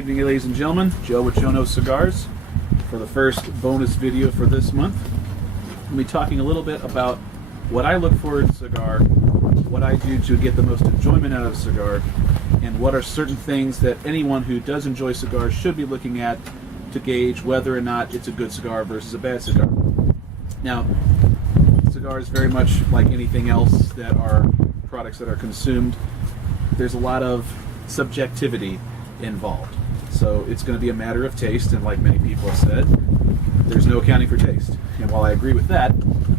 Evening, ladies and gentlemen. Joe with Jonose Cigars for the first bonus video for this month. I'll be talking a little bit about what I look for in a cigar, what I do to get the most enjoyment out of a cigar, and what are certain things that anyone who does enjoy cigars should be looking at to gauge whether or not it's a good cigar versus a bad cigar. Now, cigars, very much like anything else that are products that are consumed, there's a lot of subjectivity involved. So it's going to be a matter of taste, and like many people have said, there's no accounting for taste. And while I agree with that,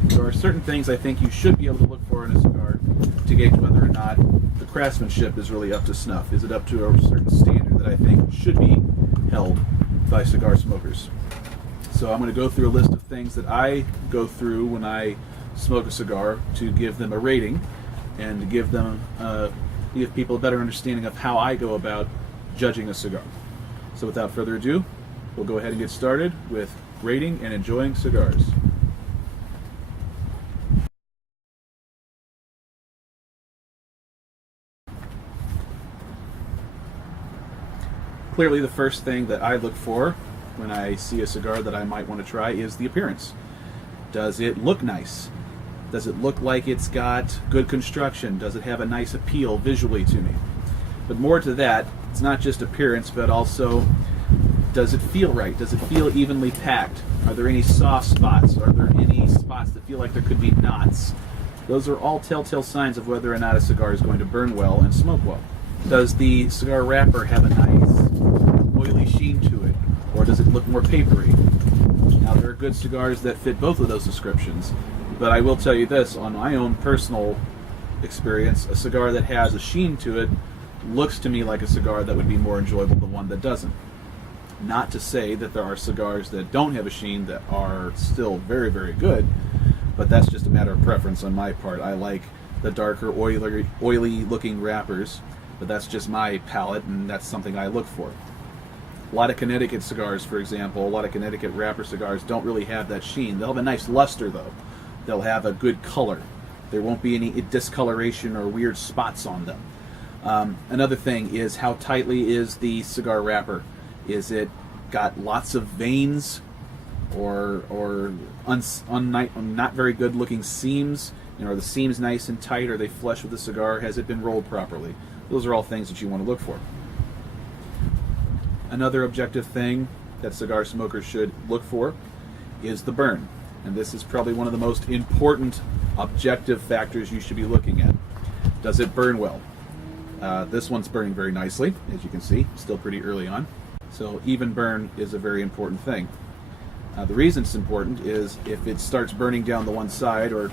there are certain things I think you should be able to look for in a cigar to gauge whether or not the craftsmanship is really up to snuff. Is it up to a certain standard that I think should be held by cigar smokers? So I'm going to go through a list of things that I go through when I smoke a cigar to give them a rating and to give people a better understanding of how I go about judging a cigar. So without further ado, we'll go ahead and get started with rating and enjoying cigars. Clearly, the first thing that I look for when I see a cigar that I might want to try is the appearance. Does it look nice? Does it look like it's got good construction? Does it have a nice appeal visually to me? But more to that, it's not just appearance, but also, does it feel right? Does it feel evenly packed? Are there any soft spots? Are there any spots that feel like there could be knots? Those are all telltale signs of whether or not a cigar is going to burn well and smoke well. Does the cigar wrapper have a nice oily sheen to it, or does it look more papery? Now, there are good cigars that fit both of those descriptions, but I will tell you this, on my own personal experience, a cigar that has a sheen to it looks to me like a cigar that would be more enjoyable than one that doesn't. Not to say that there are cigars that don't have a sheen that are still very, very good, but that's just a matter of preference on my part. I like the darker, oily looking wrappers, but that's just my palate, and that's something I look for. A lot of Connecticut cigars, for example, a lot of Connecticut wrapper cigars don't really have that sheen. They'll have a nice luster, though. They'll have a good color. There won't be any discoloration or weird spots on them. Another thing is, how tightly is the cigar wrapper? Is it got lots of veins or not very good looking seams? You know, are the seams nice and tight? Are they flush with the cigar? Has it been rolled properly? Those are all things that you want to look for. Another objective thing that cigar smokers should look for is the burn. And this is probably one of the most important objective factors you should be looking at. Does it burn well? This one's burning very nicely, as you can see, still pretty early on. So even burn is a very important thing. The reason it's important is if it starts burning down the one side or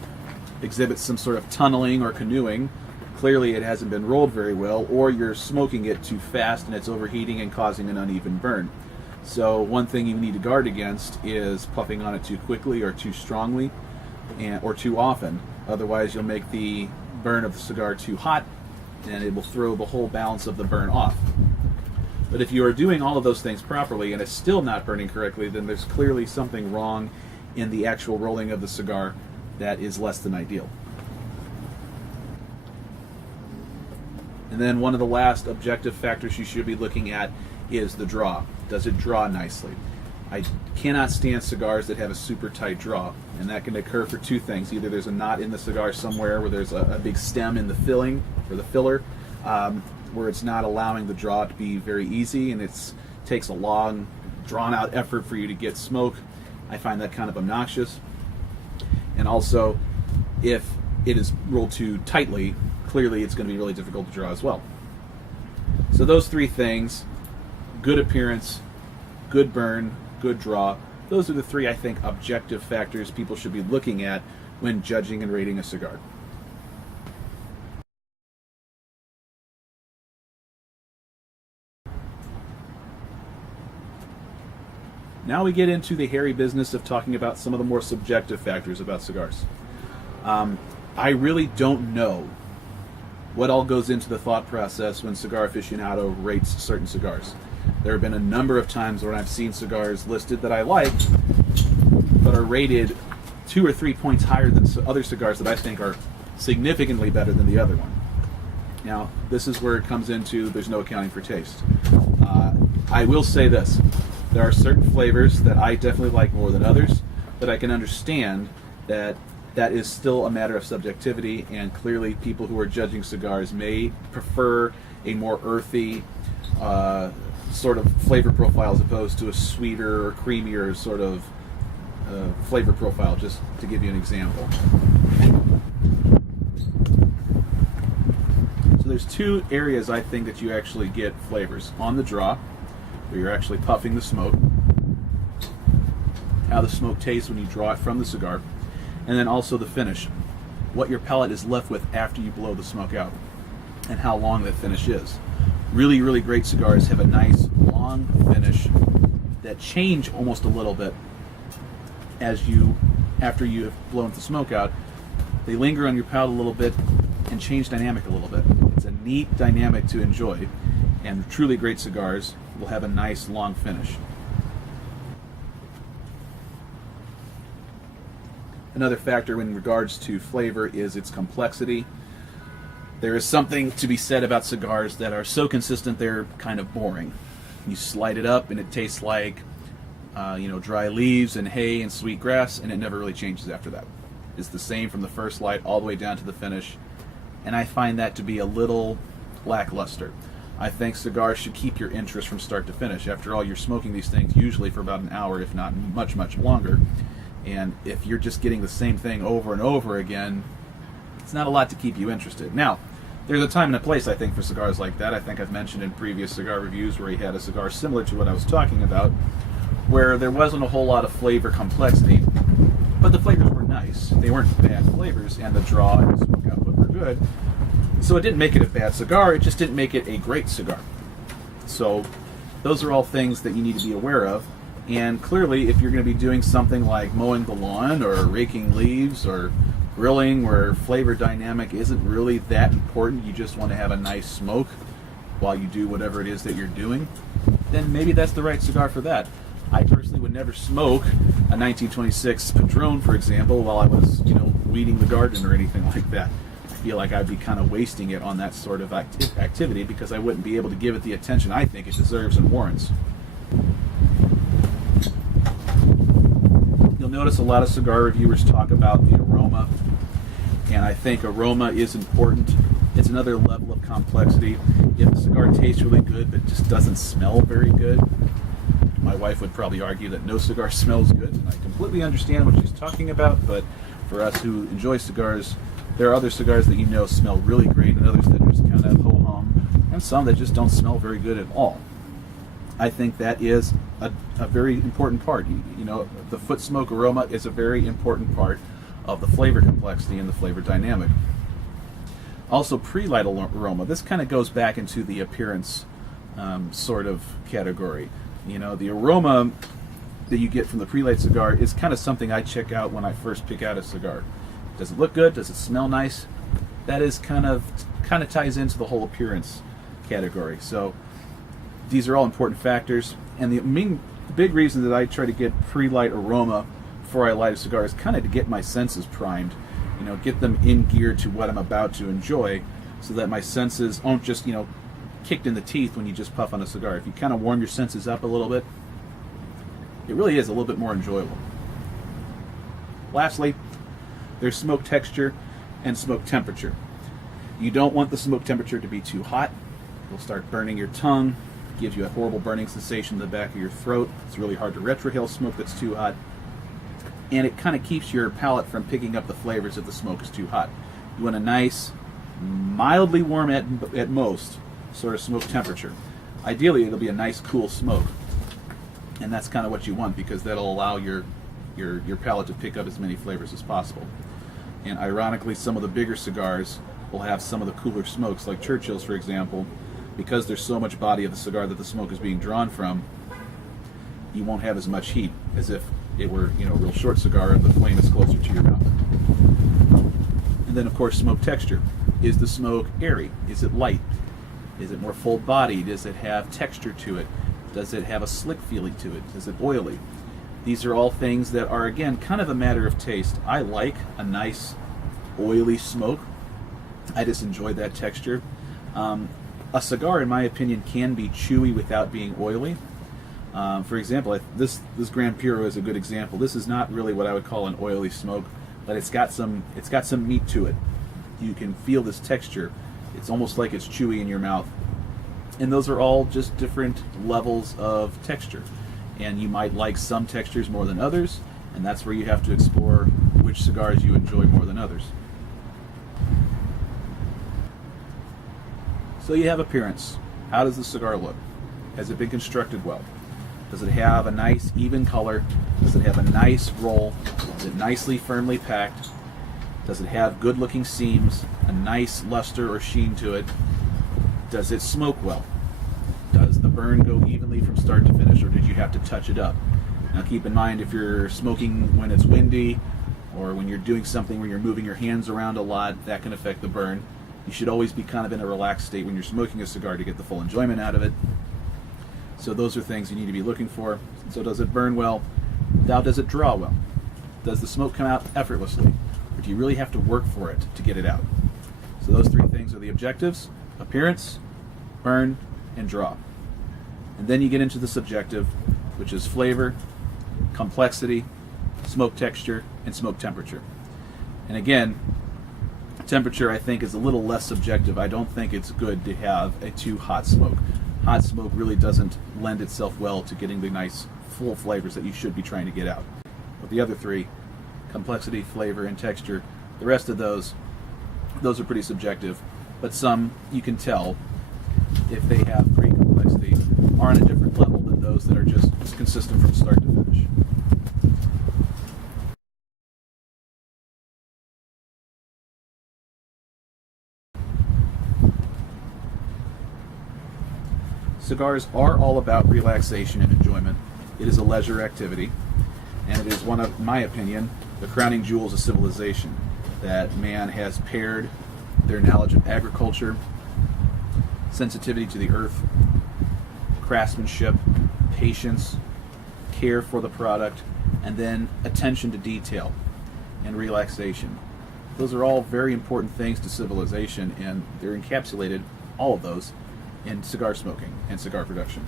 exhibits some sort of tunneling or canoeing, clearly it hasn't been rolled very well, or you're smoking it too fast and it's overheating and causing an uneven burn. So one thing you need to guard against is puffing on it too quickly or too strongly or too often. Otherwise you'll make the burn of the cigar too hot and it will throw the whole balance of the burn off. But if you are doing all of those things properly and it's still not burning correctly, then there's clearly something wrong in the actual rolling of the cigar that is less than ideal. And then one of the last objective factors you should be looking at is the draw. Does it draw nicely? I cannot stand cigars that have a super tight draw, and that can occur for two things. Either there's a knot in the cigar somewhere where there's a big stem in the filling or the filler, where it's not allowing the draw to be very easy, and it takes a long, drawn-out effort for you to get smoke. I find that kind of obnoxious. And also, if it is rolled too tightly, clearly it's going to be really difficult to draw as well. So those three things, good appearance, good burn, good draw, those are the three, I think, objective factors people should be looking at when judging and rating a cigar. Now we get into the hairy business of talking about some of the more subjective factors about cigars. I really don't know what all goes into the thought process when Cigar Aficionado rates certain cigars. There have been a number of times when I've seen cigars listed that I like, but are rated 2 or 3 points higher than other cigars that I think are significantly better than the other one. Now, this is where it comes into there's no accounting for taste. I will say this. There are certain flavors that I definitely like more than others, but I can understand that that is still a matter of subjectivity, and clearly people who are judging cigars may prefer a more earthy sort of flavor profile as opposed to a sweeter or creamier sort of flavor profile, just to give you an example. So there's two areas I think that you actually get flavors. On the draw, where you're actually puffing the smoke, how the smoke tastes when you draw it from the cigar, and then also the finish, what your palate is left with after you blow the smoke out, and how long that finish is. Really, really great cigars have a nice long finish that change almost a little bit after you have blown the smoke out. They linger on your palate a little bit and change dynamic a little bit. It's a neat dynamic to enjoy, and truly great cigars will have a nice long finish. Another factor in regards to flavor is its complexity. There is something to be said about cigars that are so consistent they're kind of boring. You slide it up and it tastes like dry leaves and hay and sweet grass, and it never really changes after that. It's the same from the first light all the way down to the finish, and I find that to be a little lackluster. I think cigars should keep your interest from start to finish. After all, you're smoking these things usually for about an hour, if not much, much longer. And if you're just getting the same thing over and over again, it's not a lot to keep you interested. Now, there's a time and a place, I think, for cigars like that. I think I've mentioned in previous cigar reviews where he had a cigar similar to what I was talking about, where there wasn't a whole lot of flavor complexity, but the flavors were nice. They weren't bad flavors, and the draw and the smoke output were good. So it didn't make it a bad cigar, it just didn't make it a great cigar. So those are all things that you need to be aware of. And clearly, if you're going to be doing something like mowing the lawn or raking leaves or grilling where flavor dynamic isn't really that important, you just want to have a nice smoke while you do whatever it is that you're doing, then maybe that's the right cigar for that. I personally would never smoke a 1926 Padron, for example, while I was, weeding the garden or anything like that. I feel like I'd be kind of wasting it on that sort of activity because I wouldn't be able to give it the attention I think it deserves and warrants. You'll notice a lot of cigar reviewers talk about the aroma, and I think aroma is important. It's another level of complexity. If a cigar tastes really good but just doesn't smell very good, my wife would probably argue that no cigar smells good, and I completely understand what she's talking about, but for us who enjoy cigars, there are other cigars that smell really great and others that just kind of ho-hum, and some that just don't smell very good at all. I think that is a very important part. The foot smoke aroma is a very important part of the flavor complexity and the flavor dynamic. Also, pre-light aroma. This kind of goes back into the appearance sort of category. The aroma that you get from the pre-light cigar is kind of something I check out when I first pick out a cigar. Does it look good? Does it smell nice? That is kind of ties into the whole appearance category. So these are all important factors, and the big reason that I try to get pre-light aroma before I light a cigar is kind of to get my senses primed, get them in gear to what I'm about to enjoy, so that my senses aren't just, kicked in the teeth when you just puff on a cigar. If you kind of warm your senses up a little bit, it really is a little bit more enjoyable. Lastly, there's smoke texture and smoke temperature. You don't want the smoke temperature to be too hot. It'll start burning your tongue, gives you a horrible burning sensation in the back of your throat. It's really hard to retrohale smoke that's too hot, and it kind of keeps your palate from picking up the flavors if the smoke is too hot. You want a nice, mildly warm at most sort of smoke temperature. Ideally, it'll be a nice cool smoke, and that's kind of what you want because that'll allow your palate to pick up as many flavors as possible. And ironically, some of the bigger cigars will have some of the cooler smokes, like Churchill's, for example. Because there's so much body of the cigar that the smoke is being drawn from, you won't have as much heat as if it were, a real short cigar and the flame is closer to your mouth. And then, of course, smoke texture. Is the smoke airy? Is it light? Is it more full-bodied? Does it have texture to it? Does it have a slick feeling to it? Is it oily? These are all things that are, again, kind of a matter of taste. I like a nice, oily smoke. I just enjoy that texture. A cigar, in my opinion, can be chewy without being oily. For example, this Grand Puro is a good example. This is not really what I would call an oily smoke, but it's got some meat to it. You can feel this texture. It's almost like it's chewy in your mouth. And those are all just different levels of texture. And you might like some textures more than others, and that's where you have to explore which cigars you enjoy more than others. So you have appearance. How does the cigar look? Has it been constructed well? Does it have a nice even color? Does it have a nice roll? Is it nicely firmly packed? Does it have good looking seams, a nice luster or sheen to it? Does it smoke well? Does the burn go evenly from start to finish, or did you have to touch it up? Now keep in mind, if you're smoking when it's windy, or when you're doing something where you're moving your hands around a lot, that can affect the burn. You should always be kind of in a relaxed state when you're smoking a cigar to get the full enjoyment out of it. So those are things you need to be looking for. So does it burn well? Now does it draw well? Does the smoke come out effortlessly? Or do you really have to work for it to get it out? So those three things are the objectives: appearance, burn, and draw. And then you get into the subjective, which is flavor, complexity, smoke texture, and smoke temperature. And again, temperature I think is a little less subjective. I don't think it's good to have a too hot smoke. Hot smoke really doesn't lend itself well to getting the nice full flavors that you should be trying to get out. But the other three, complexity, flavor, and texture, the rest of those are pretty subjective. But some you can tell, if they have great complexity, are on a different level than those that are just consistent from start to finish. Cigars are all about relaxation and enjoyment. It is a leisure activity, and it is one of, my opinion, the crowning jewels of civilization, that man has paired their knowledge of agriculture, sensitivity to the earth, craftsmanship, patience, care for the product, and then attention to detail and relaxation. Those are all very important things to civilization, and they're encapsulated, all of those, in cigar smoking and cigar production.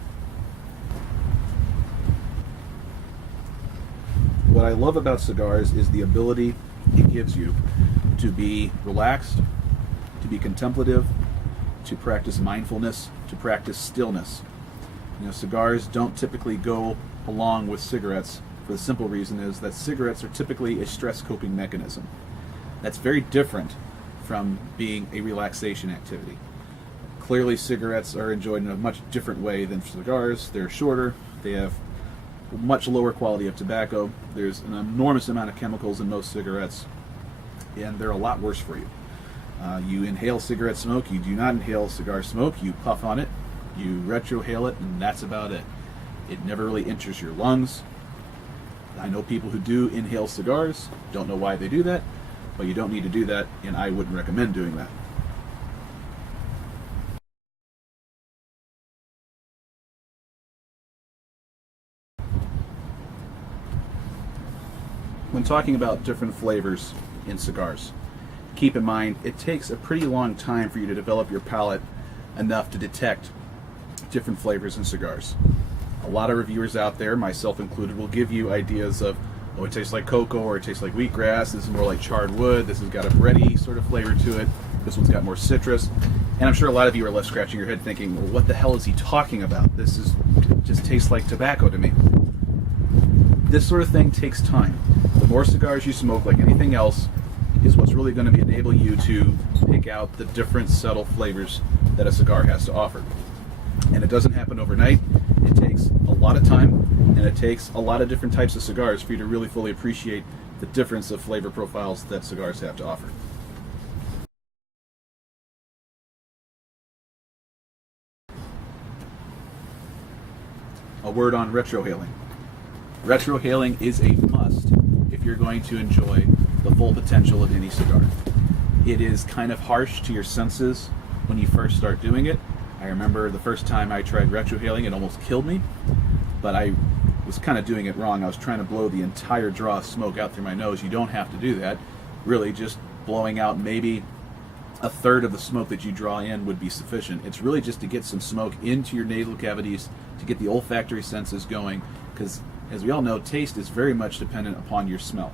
What I love about cigars is the ability it gives you to be relaxed, to be contemplative, to practice mindfulness, to practice stillness. You know, cigars don't typically go along with cigarettes for the simple reason is that cigarettes are typically a stress coping mechanism. That's very different from being a relaxation activity. Clearly, cigarettes are enjoyed in a much different way than cigars. They're shorter, they have much lower quality of tobacco, there's an enormous amount of chemicals in most cigarettes, and they're a lot worse for you. You inhale cigarette smoke, you do not inhale cigar smoke, you puff on it, you retrohale it, and that's about it. It never really enters your lungs. I know people who do inhale cigars, don't know why they do that, but you don't need to do that, and I wouldn't recommend doing that. When talking about different flavors in cigars, keep in mind it takes a pretty long time for you to develop your palate enough to detect different flavors in cigars. A lot of reviewers out there, myself included, will give you ideas of, oh, it tastes like cocoa, or it tastes like wheatgrass, this is more like charred wood, this has got a bready sort of flavor to it, this one's got more citrus. And I'm sure a lot of you are left scratching your head thinking, well, what the hell is he talking about? This just tastes like tobacco to me. This sort of thing takes time. The more cigars you smoke, like anything else, is what's really going to enable you to pick out the different subtle flavors that a cigar has to offer. And it doesn't happen overnight. It takes a lot of time, and it takes a lot of different types of cigars for you to really fully appreciate the difference of flavor profiles that cigars have to offer. A word on retrohaling. Retrohaling is a must if you're going to enjoy the full potential of any cigar. It is kind of harsh to your senses when you first start doing it. I remember the first time I tried retrohaling, it almost killed me, but I was kind of doing it wrong. I was trying to blow the entire draw of smoke out through my nose. You don't have to do that. Really, just blowing out maybe a third of the smoke that you draw in would be sufficient. It's really just to get some smoke into your nasal cavities to get the olfactory senses going, because as we all know, taste is very much dependent upon your smell.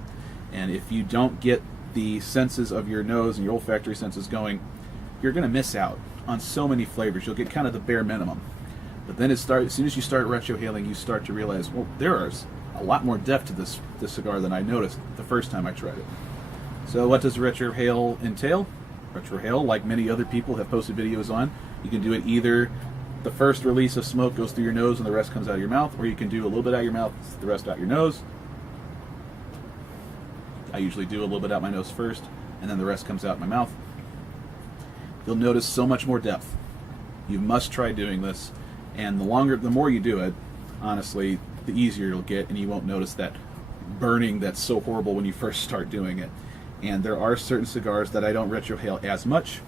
And if you don't get the senses of your nose and your olfactory senses going, you're going to miss out on so many flavors. You'll get kind of the bare minimum. But then as soon as you start retrohaling, you start to realize, well, there is a lot more depth to this cigar than I noticed the first time I tried it. So what does retrohale entail? Retrohale, like many other people have posted videos on, you can do it either the first release of smoke goes through your nose and the rest comes out of your mouth, or you can do a little bit out your mouth, the rest out your nose. I usually do a little bit out my nose first, and then the rest comes out my mouth. You'll notice so much more depth. You must try doing this, and the more you do it, honestly, the easier you'll get, and you won't notice that burning that's so horrible when you first start doing it. And there are certain cigars that I don't retrohale as much.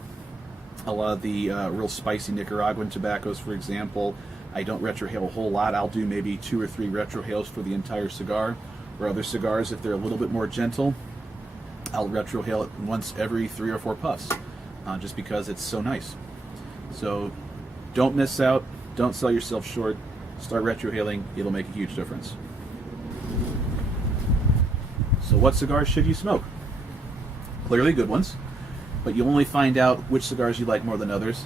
A lot of the real spicy Nicaraguan tobaccos, for example, I don't retrohale a whole lot. I'll do maybe 2 or 3 retrohales for the entire cigar. Or other cigars, if they're a little bit more gentle, I'll retrohale it once every 3 or 4 puffs, just because it's so nice. So don't miss out. Don't sell yourself short. Start retrohaling. It'll make a huge difference. So what cigars should you smoke? Clearly good ones, but you'll only find out which cigars you like more than others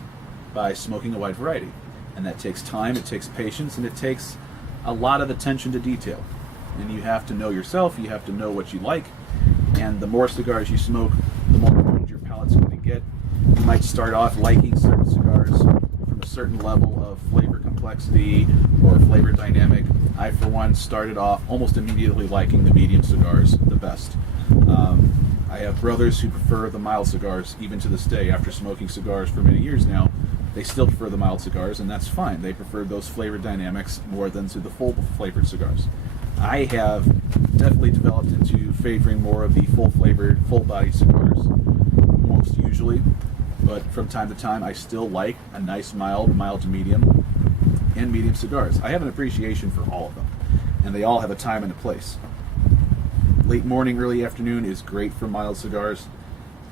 by smoking a wide variety. And that takes time, it takes patience, and it takes a lot of attention to detail. And you have to know yourself, you have to know what you like, and the more cigars you smoke, the more honed your palate's going to get. You might start off liking certain cigars from a certain level of flavor complexity or flavor dynamic. I, for one, started off almost immediately liking the medium cigars the best. I have brothers who prefer the mild cigars, even to this day. After smoking cigars for many years now, they still prefer the mild cigars, and that's fine. They prefer those flavor dynamics more than to the full flavored cigars. I have definitely developed into favoring more of the full-flavored, full-bodied cigars, most usually. But from time to time, I still like a nice mild to medium, and medium cigars. I have an appreciation for all of them, and they all have a time and a place. Late morning, early afternoon is great for mild cigars.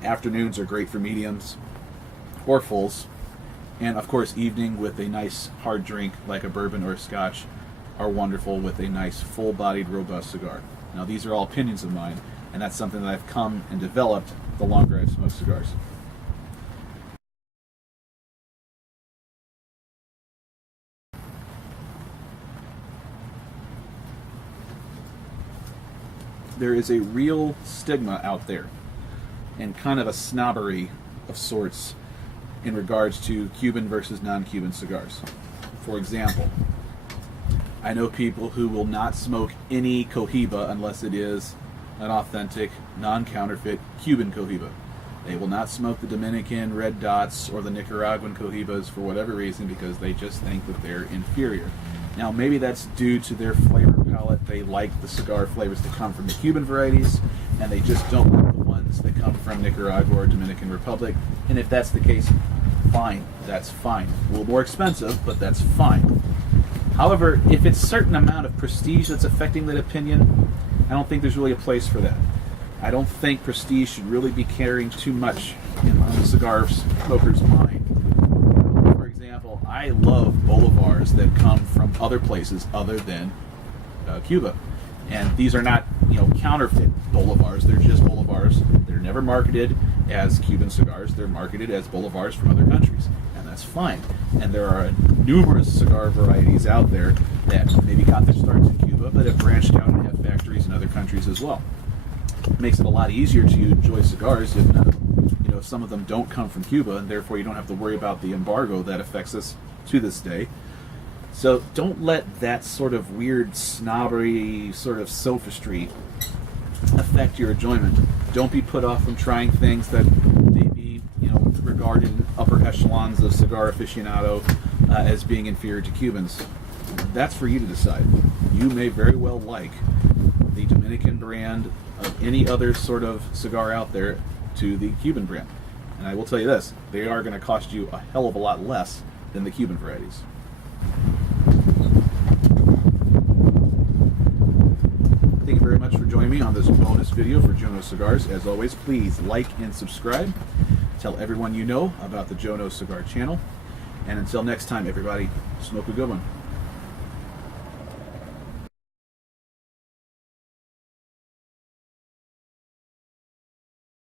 Afternoons are great for mediums or fulls. And of course, evening with a nice hard drink like a bourbon or a scotch are wonderful with a nice full-bodied, robust cigar. Now, these are all opinions of mine, and that's something that I've come and developed the longer I've smoked cigars. There is a real stigma out there and kind of a snobbery of sorts in regards to Cuban versus non-Cuban cigars. For example, I know people who will not smoke any Cohiba unless it is an authentic, non-counterfeit Cuban Cohiba. They will not smoke the Dominican Red Dots or the Nicaraguan Cohibas for whatever reason, because they just think that they're inferior. Now, maybe that's due to their flavor palette. They like the cigar flavors that come from the Cuban varieties, and they just don't like the ones that come from Nicaragua or Dominican Republic. And if that's the case, fine. That's fine. A little more expensive, but that's fine. However, if it's a certain amount of prestige that's affecting that opinion, I don't think there's really a place for that. I don't think prestige should really be carrying too much in the cigar smoker's mind. For example, I love bolivars that come from other places other than Cuba. And these are not, counterfeit bolivars. They're just bolivars. They're never marketed as Cuban cigars. They're marketed as bolivars from other countries. And that's fine. And there are numerous cigar varieties out there that maybe got their starts in Cuba, but have branched out and have factories in other countries as well. It makes it a lot easier to enjoy cigars if some of them don't come from Cuba, and therefore you don't have to worry about the embargo that affects us to this day. So don't let that sort of weird snobbery sort of sophistry affect your enjoyment. Don't be put off from trying things that may be regarded in upper echelons of Cigar Aficionado as being inferior to Cubans. That's for you to decide. You may very well like the Dominican brand of any other sort of cigar out there to the Cuban brand. And I will tell you this, they are going to cost you a hell of a lot less than the Cuban varieties. Thank you very much for joining me on this bonus video for Jonose Cigars. As always, please like and subscribe. Tell everyone you know about the Jonose Cigar channel. And until next time, everybody, smoke a good one.